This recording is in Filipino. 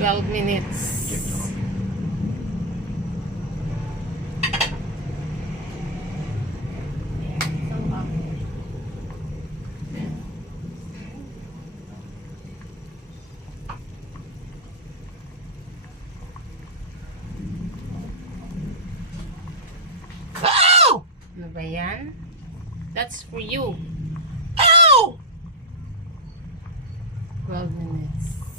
12 minutes. Saan ba? Ano ba yan? That's for you. 12 minutes.